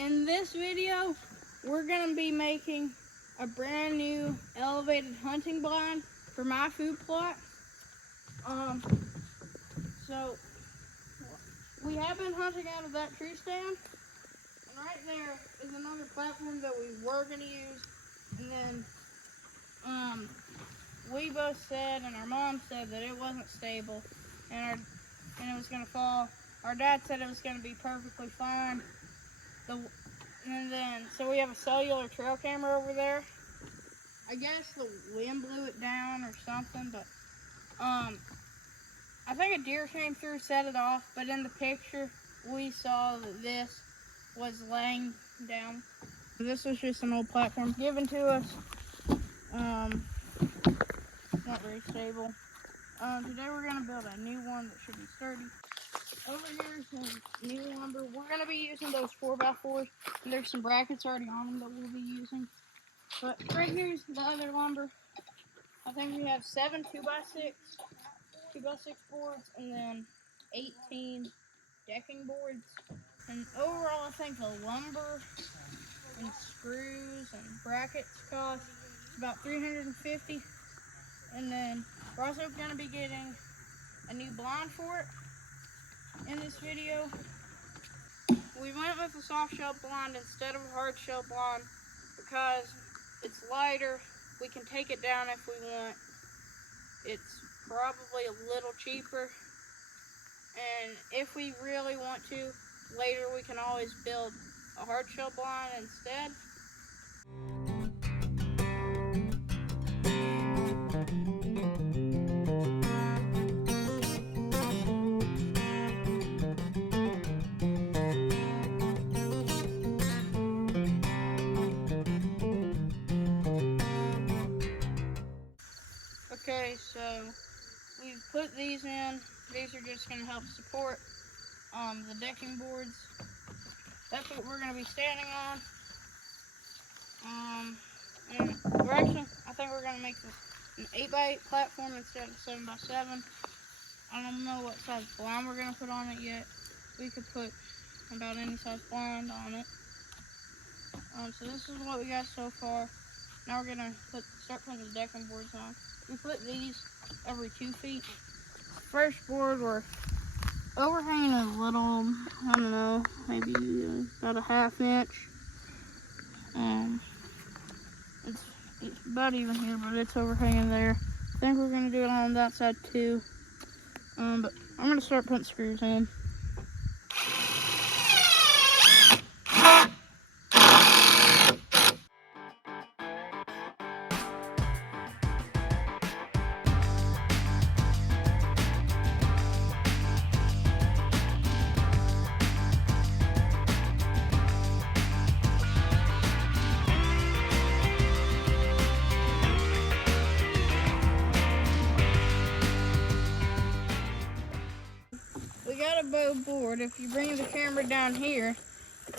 In this video, we're going to be making a brand new elevated hunting blind for my food plot. So we have been hunting out of that tree stand, and right there is another platform that we were going to use, and then we both said, and our mom said, that it wasn't stable and it was going to fall. Our dad said it was going to be perfectly fine. So we have a cellular trail camera over there. I guess the wind blew it down or something, but I think a deer came through, set it off, but in the picture we saw that this was laying down. This was just an old platform given to us. Not very stable. Today we're going to build a new one that should be sturdy. Over here is some new lumber. We're going to be using those 4x4s, and there's some brackets already on them that we'll be using. But right here's the other lumber. I think we have 7 2x6 boards, and then 18 decking boards. And overall, I think the lumber and screws and brackets cost about $350. And then we're also going to be getting a new blind for it. In this video, we went with a soft shell blind instead of a hard shell blind because it's lighter. We can take it down if we want. It's probably a little cheaper, and if we really want to, later we can always build a hard shell blind instead. Okay, so we've put these in. These are just going to help support the decking boards. That's what we're going to be standing on. And I think we're going to make this an 8x8 platform instead of 7x7. I don't know what size blind we're going to put on it yet. We could put about any size blind on it. So this is what we got so far. Now we're going to start putting the decking boards on. We put these every 2 feet. First board, we're overhanging a little, I don't know, maybe about a ½ inch. It's about even here, but it's overhanging there. I think we're going to do it on that side too. But I'm going to start putting screws in. Got a bow board. If you bring the camera down here,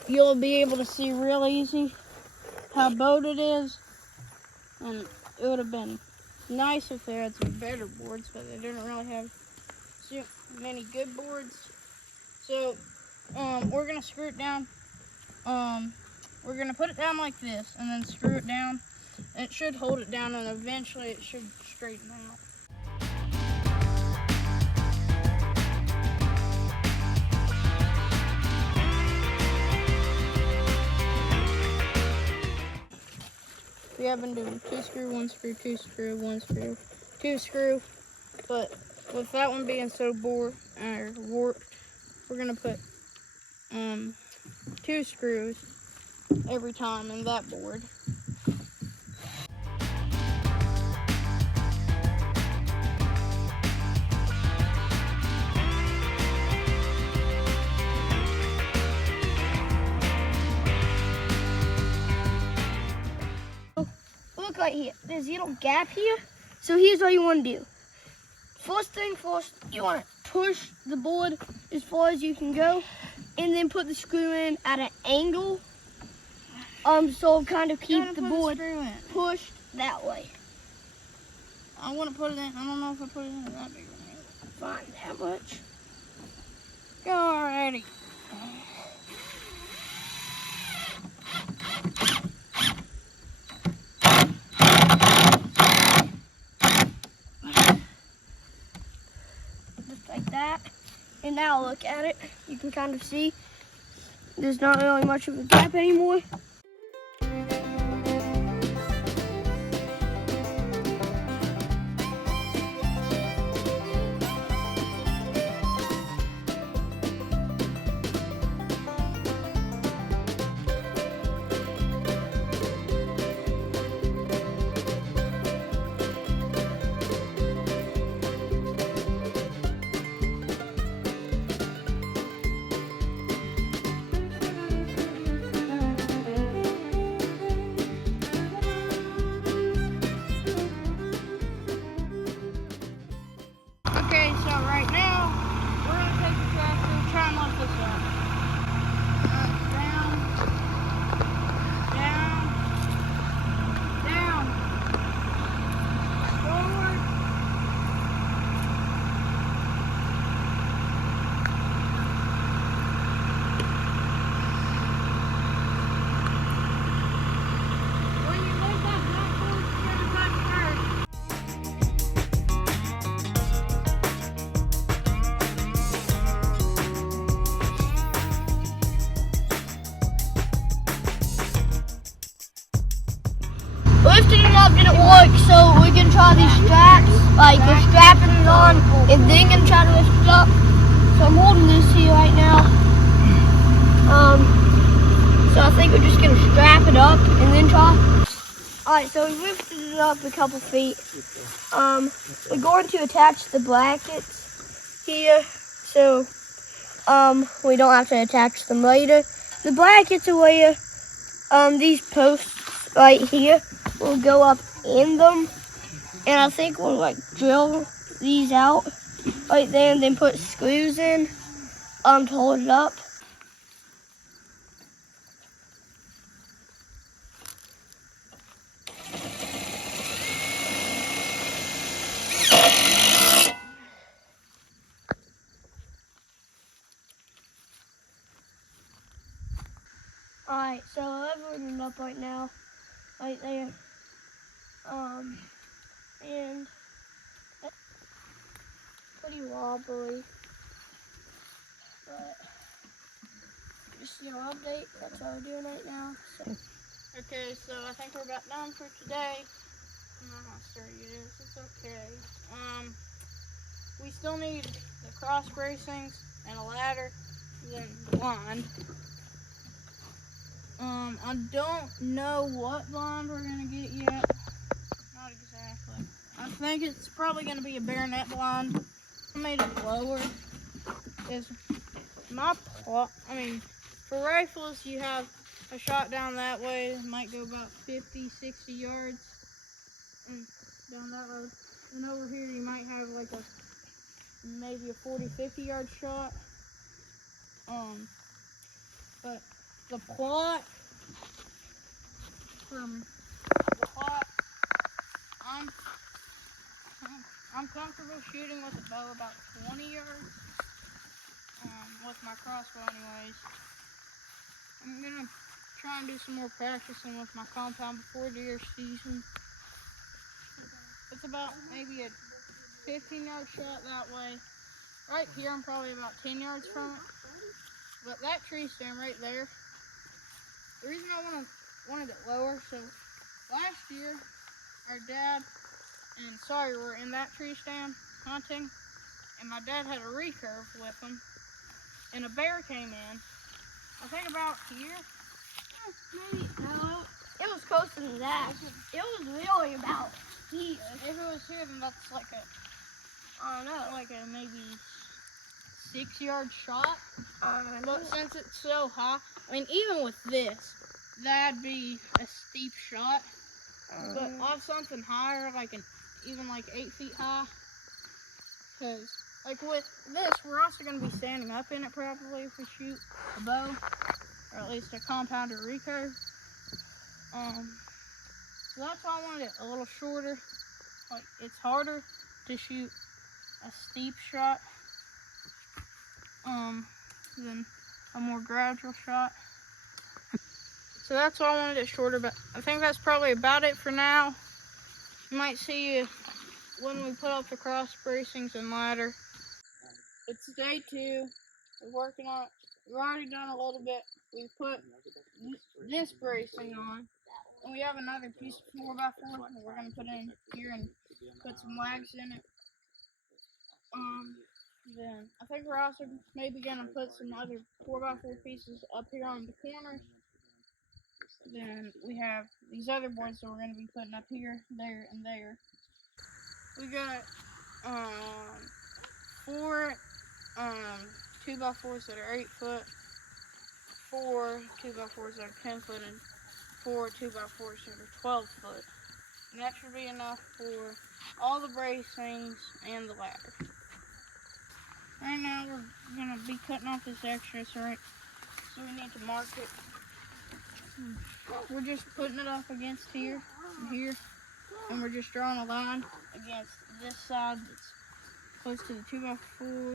you'll be able to see real easy how bowed it is. And it would have been nice if they had some better boards, but they didn't really have many good boards. So we're gonna screw it down. We're gonna put it down like this and then screw it down, and it should hold it down, and eventually it should straighten out. We have been doing 2 screw, 1 screw, 2 screw, 1 screw, 2 screw, but with that one being so warped, we're gonna put 2 screws every time in that board. Look right here, there's a little gap here. So here's what you want to do. First thing first, you want to push the board as far as you can go, and then put the screw in at an angle. So kind of keep the board pushed that way. I want to put it in. I don't know if I put it in that big of an angle. Fine, that much. Alrighty. And now look at it. You can kind of see there's not really much of a gap anymore. Okay, so right now, we're going to take the tractor and try and lift this up. Down, down, down, forward. When you lift that backwards, you're going to touch first. Lifting it up didn't work, so we're gonna try these straps. Like we're strapping it on and then gonna try to lift it up. So I'm holding this here right now. So I think we're just gonna strap it up and then try. Alright, so we lifted it up a couple feet. We're going to attach the brackets here, so we don't have to attach them later. The brackets are where these posts right here will go up in them, and I think we'll like drill these out right there and then put screws in to hold it up. Alright, so I've lifted it up right now, right there. And that's pretty wobbly, but just update. That's what we're doing right now. So. Okay, so I think we're about done for today. I don't know how sturdy it is. It's okay. We still need the cross bracings and a ladder, then the blind. I don't know what blind we're gonna get yet. Not exactly. I think it's probably gonna be a Barronett blind. I made it lower. Is my plot? I mean, for rifles, you have a shot down that way. It might go about 50, 60 yards down that road. And over here, you might have like maybe a 40, 50 yard shot. But the plot, I'm comfortable shooting with a bow about 20 yards. With my crossbow anyways. I'm gonna try and do some more practicing with my compound before deer season. It's about maybe a 15 yard shot that way. Right here I'm probably about 10 yards from it. But that tree stand right there, the reason I wanted it lower, so last year our dad and Sawyer were in that tree stand hunting, and my dad had a recurve with him, and a bear came in. I think about here. Maybe, no, it was closer than that. It was really about here. If it was here, then that's like a, I don't know, like a maybe 6 yard shot. But since it's so high, I mean, even with this, that'd be a steep shot. But off something higher, like even like 8 feet high, because like with this, we're also going to be standing up in it probably if we shoot a bow, or at least a compound or recurve. So that's why I wanted it a little shorter. Like, it's harder to shoot a steep shot than a more gradual shot. So that's why I wanted it shorter, but I think that's probably about it for now. You might see when we put up the cross bracings and ladder. It's day 2. We're working on it. We've already done a little bit. We put this bracing on. And we have another piece of 4x4 that we're going to put in here and put some lags in it. Then I think we're also maybe going to put some other 4x4 pieces up here on the corners. Then we have these other boards that we're going to be putting up here, there, and there. We got 4 2x4s that are 8 foot, 4 2x4s that are 10 foot, and 4 2x4s that are 12 foot. And that should be enough for all the bracings and the ladder. Right now we're going to be cutting off this extra, so we need to mark it. We're just putting it up against here and here, and we're just drawing a line against this side that's close to the 2x4.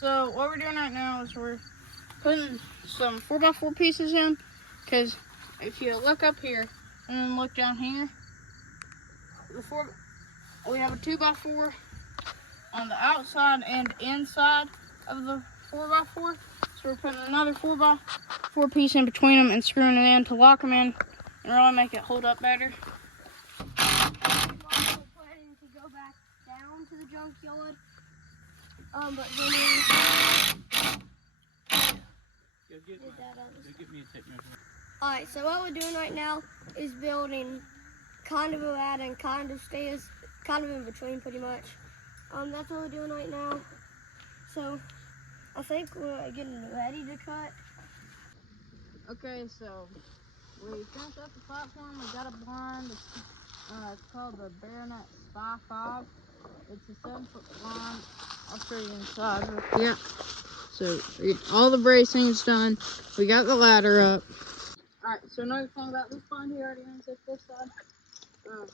So what we're doing right now is we're putting some 4x4 pieces in, because if you look up here and then look down here, we have a 2x4 on the outside and inside of the 4x4. So we're putting another 4x4 piece in between them and screwing it in to lock them in and really make it hold up better. I'm also planning to go back down to the junkyard. But then Alright, so what we're doing right now is building kind of a ladder and kind of stairs, kind of in between pretty much. That's what we're doing right now. So I think we're getting ready to cut. Okay, so we finished up the platform. We got a blind. It's called the Barronett SPY. It's a 7-foot blind. I'll show you inside. Yeah. So all the bracing's done. We got the ladder up. Alright, so another thing about this blind, he already unzipped this side. And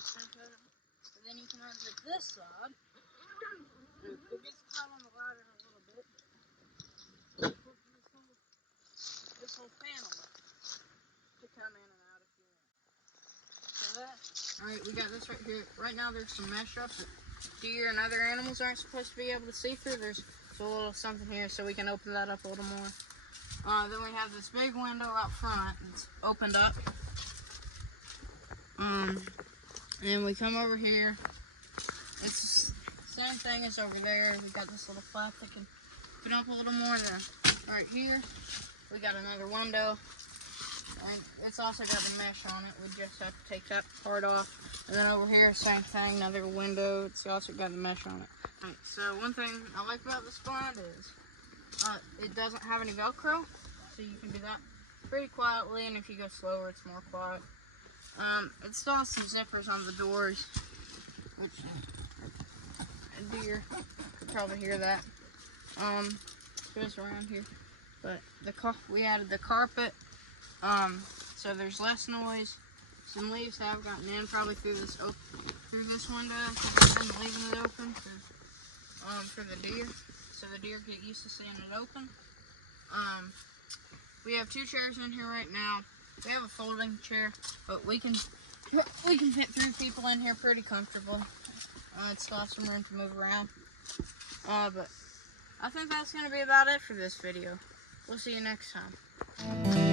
then you can unzip this side. It gets caught on the ladder a little bit. This whole panel to come in and out if you want. So that. Alright, we got this right here. Right now there's some mesh up that deer and other animals aren't supposed to be able to see through. There's a little something here so we can open that up a little more. Then we have this big window out front. It's opened up. And we come over here. It's the same thing as over there. We got this little flap that can open up a little more. Right here, we got another window. And it's also got the mesh on it. We just have to take that part off. And then over here, same thing, another window. It's also got the mesh on it. Right, so one thing I like about this blind is it doesn't have any Velcro, so you can do that pretty quietly, and if you go slower, it's more quiet. It still has some zippers on the doors, which a deer could probably hear that. Goes around here, but we added the carpet, so there's less noise. Some leaves have gotten in probably through this window. I've been leaving it open for the deer, so the deer get used to seeing it open. We have 2 chairs in here right now. We have a folding chair, but we can fit 3 people in here pretty comfortably. It's still has some room to move around. But I think that's going to be about it for this video. We'll see you next time.